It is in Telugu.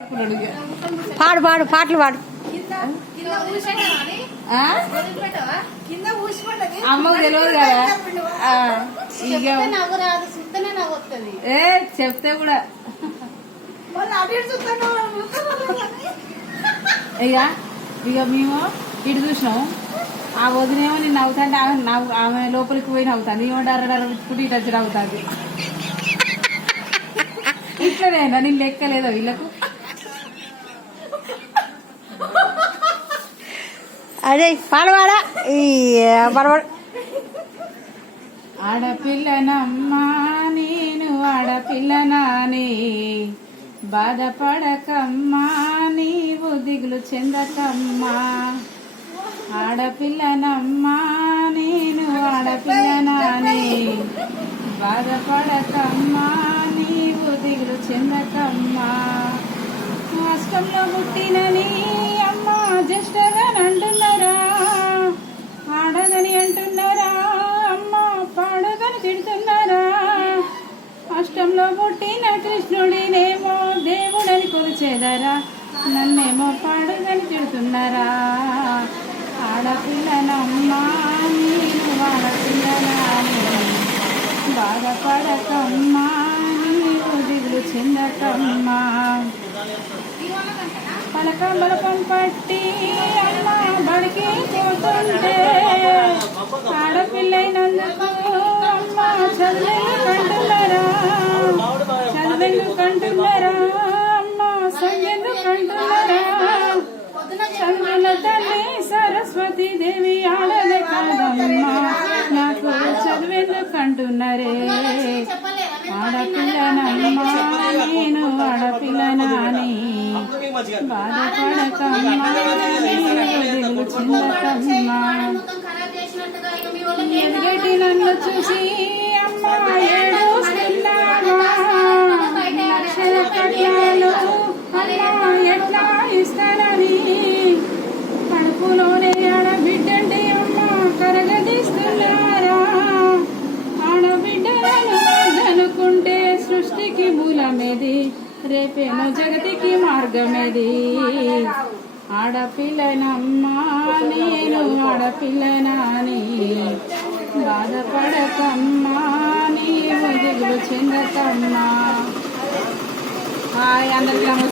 పాడు పాడు పాటలు పాడు. అమ్మకు తెలియదు కదా ఏ చెప్తే కూడా ఇక మేము ఇటు చూసినాం. ఆ వదినేమో నేను నవ్వుతాంటే ఆమె లోపలికి పోయి నవ్వుతాను. ఏమో డర్ర విట్టుకుంటే ఇటు వచ్చి నవ్వుతుంది. ఇట్లనేనా నేను లెక్కలేదో వీళ్ళకు. అదే పాడవాడా ఈ పడవాడు. ఆడపిల్లనమ్మా నేను ఆడపిల్లనాని, బాధపడకమ్మా నీవు దిగులు చెందకమ్మా. ఆడపిల్లనమ్మా నేను ఆడపిల్లనాని, బాధపడకమ్మా నీవు దిగులు చెందకమ్మా. కష్టంలో పుట్టినని అమ్మ జ్యేష్ఠగా అంటున్నారా, ఆడదని అంటున్నారా, అమ్మ పాడదని తిడుతున్నారా. అష్టంలో పుట్టిన కృష్ణుడినేమో దేవుడని కొలిచేదరా, నన్నేమో పాడదని తిడుతున్నారా. ఆడపిల్లనమ్మా నేను ఆడపిల్లనాని, బాధపడకమ్మా నీవు దిగులు చెందకమ్మా. పలక బలపం పట్టి అమ్మ బడికి పోతుంటే, ఆడపిల్లైనందుకు అమ్మ చదువెందుకంటున్నారా, చదువెందుకంటున్నారా, అమ్మ సంగెందుకంటున్నారా. చదువుల తల్లి సరస్వతి దేవి ఆడలే కాదమ్మా, నాకు చదువెందుకంటున్నారే. ఆడపిల్లనమ్మా నేను ఆడపిల్లనాని, బాధపడకమ్మా దిగులు చెందకమ్మా. ఎదుగటి నన్ను చూసి అమ్మ ఏడుస్తున్నావా, లక్షల కట్నాలు అమ్మ ఎట్లా ఇస్తానని. కడుపులోనే ఆడబిడ్డంటే అమ్మ కరగదీస్తున్నారా. ఆడబిడ్డలను అనుకుంటే సృష్టికి మూలమేది, రేపేమో జగతికి మార్గమేది. ఆడపిల్లనమ్మా నేను ఆడపిల్లనాని, బాధపడకమ్మా నీవు దిగులు చెందకమ్మా. అందరికీ